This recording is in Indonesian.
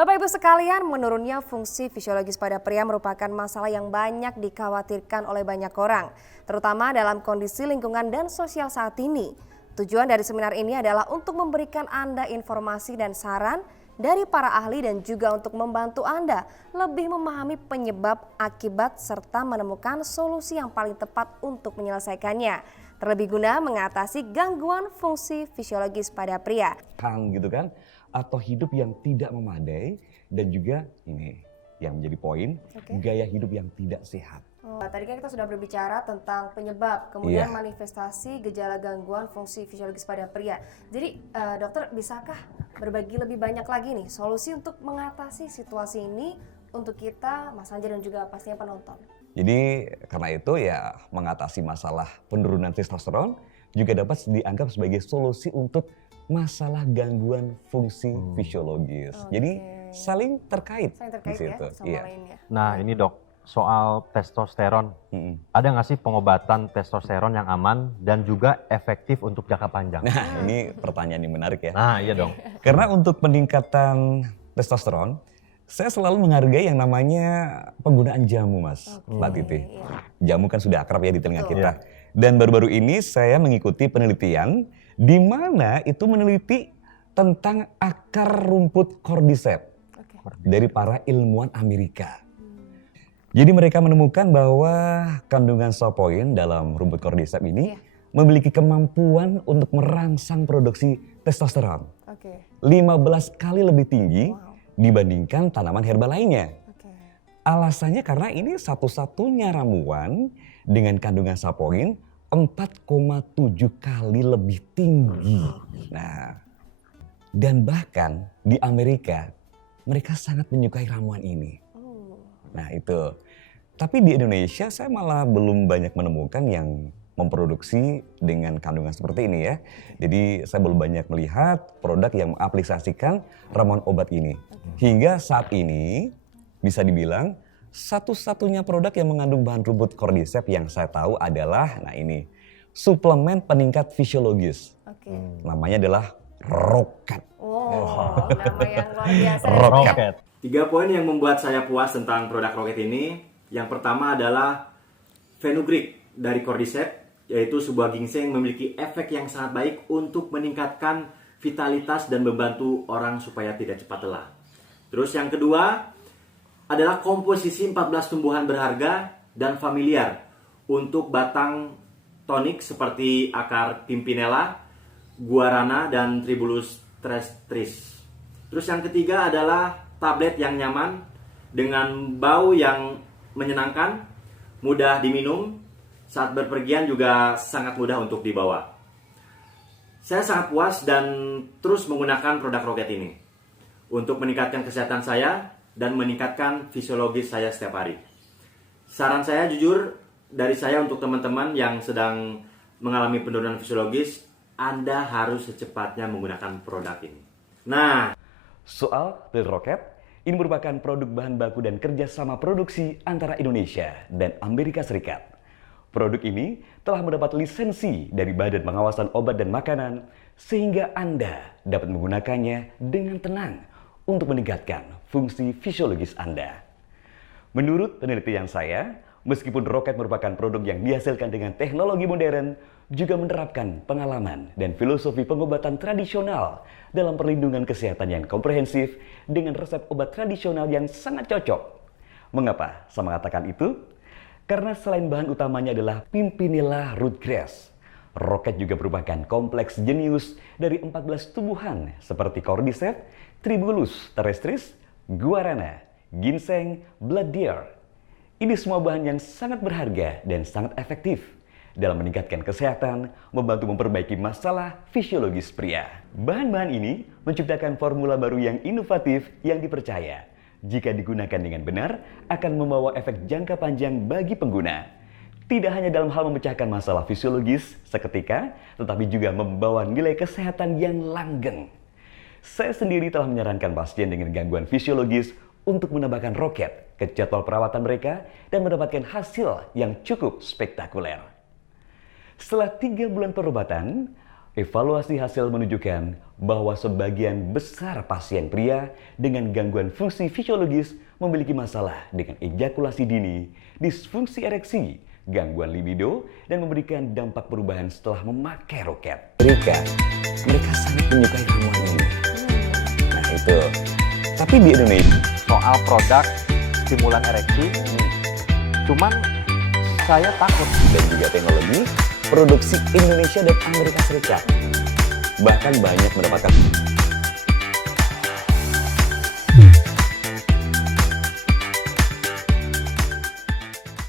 Bapak Ibu sekalian, menurunnya fungsi fisiologis pada pria merupakan masalah yang banyak dikhawatirkan oleh banyak orang, terutama dalam kondisi lingkungan dan sosial saat ini. Tujuan dari seminar ini adalah untuk memberikan Anda informasi dan saran dari para ahli dan juga untuk membantu Anda lebih memahami penyebab, akibat, serta menemukan solusi yang paling tepat untuk menyelesaikannya. Terlebih guna mengatasi gangguan fungsi fisiologis pada pria. Gitu kan, atau hidup yang tidak memadai, dan juga ini yang menjadi poin, gaya hidup yang tidak sehat. Tadi kan kita sudah berbicara tentang penyebab, kemudian manifestasi gejala gangguan fungsi fisiologis pada pria. Jadi dokter, bisakah berbagi lebih banyak lagi nih solusi untuk mengatasi situasi ini untuk kita, Mas Anjar dan juga pastinya penonton? Jadi karena itu ya mengatasi masalah penurunan testosteron juga dapat dianggap sebagai solusi untuk masalah gangguan fungsi fisiologis. Jadi saling terkait di situ. Ya sama lainnya. Nah ini dok, soal testosteron. Ada nggak sih pengobatan testosteron yang aman dan juga efektif untuk jangka panjang? Nah ini pertanyaan yang menarik ya. Nah iya dong. Karena untuk peningkatan testosteron, saya selalu menghargai yang namanya penggunaan jamu, Mas, Mbak Titi. Jamu kan sudah akrab ya di telinga kita. Dan baru-baru ini saya mengikuti penelitian di mana itu meneliti tentang akar rumput cordyceps dari para ilmuwan Amerika. Jadi mereka menemukan bahwa kandungan sapoin dalam rumput cordyceps ini memiliki kemampuan untuk merangsang produksi testosteron 15 kali lebih tinggi dibandingkan tanaman herbal lainnya. Alasannya karena ini satu-satunya ramuan dengan kandungan sapoin 4,7 kali lebih tinggi. Nah, dan bahkan di Amerika mereka sangat menyukai ramuan ini. Nah itu. Tapi di Indonesia saya malah belum banyak menemukan yang memproduksi dengan kandungan seperti ini ya. Jadi saya belum banyak melihat produk yang mengaplikasikan ramuan obat ini. Hingga saat ini bisa dibilang satu-satunya produk yang mengandung bahan rumput cordyceps yang saya tahu adalah ini suplemen peningkat fisiologis. Namanya adalah Rocket. Nama yang luar biasa. Rocket. 3 poin yang membuat saya puas tentang produk Rocket ini. Yang pertama adalah fenugreek dari cordyceps, yaitu sebuah ginseng yang memiliki efek yang sangat baik untuk meningkatkan vitalitas dan membantu orang supaya tidak cepat lelah. Terus yang kedua adalah komposisi 14 tumbuhan berharga dan familiar untuk batang tonik seperti akar pimpinella, guarana, dan tribulus terrestris. Terus yang ketiga adalah tablet yang nyaman dengan bau yang menyenangkan, mudah diminum, saat berpergian juga sangat mudah untuk dibawa. Saya sangat puas dan terus menggunakan produk Rocket ini untuk meningkatkan kesehatan saya dan meningkatkan fisiologis saya setiap hari. Saran saya jujur dari saya untuk teman-teman yang sedang mengalami penurunan fisiologis, Anda harus secepatnya menggunakan produk ini. Nah, soal pil Rocket, ini merupakan produk bahan baku dan kerjasama produksi antara Indonesia dan Amerika Serikat. Produk ini telah mendapat lisensi dari Badan Pengawasan Obat dan Makanan sehingga Anda dapat menggunakannya dengan tenang untuk meningkatkan fungsi fisiologis Anda. Menurut penelitian saya, meskipun Rocket merupakan produk yang dihasilkan dengan teknologi modern, juga menerapkan pengalaman dan filosofi pengobatan tradisional dalam perlindungan kesehatan yang komprehensif dengan resep obat tradisional yang sangat cocok. Mengapa saya mengatakan itu? Karena selain bahan utamanya adalah Pimpinella rootgrass, Rocket juga merupakan kompleks jenius dari 14 tumbuhan seperti cordyceps, tribulus terrestris, guarana, ginseng, blood deer. Ini semua bahan yang sangat berharga dan sangat efektif dalam meningkatkan kesehatan, membantu memperbaiki masalah fisiologis pria. Bahan-bahan ini menciptakan formula baru yang inovatif yang dipercaya jika digunakan dengan benar akan membawa efek jangka panjang bagi pengguna. Tidak hanya dalam hal memecahkan masalah fisiologis seketika, tetapi juga membawa nilai kesehatan yang langgeng. Saya sendiri telah menyarankan pasien dengan gangguan fisiologis untuk menambahkan Rocket ke jadwal perawatan mereka dan mendapatkan hasil yang cukup spektakuler. Setelah 3 bulan pengobatan, Evaluasi hasil menunjukkan bahwa sebagian besar pasien pria dengan gangguan fungsi fisiologis memiliki masalah dengan ejakulasi dini, disfungsi ereksi, gangguan libido, dan memberikan dampak perubahan setelah memakai roket. Mereka sangat menyukai ramuan ini. Nah itu. Tapi di Indonesia, Soal produk stimulan ereksi, cuman saya takut. dan juga teknologi, produksi Indonesia dan Amerika Serikat bahkan banyak mendapatkan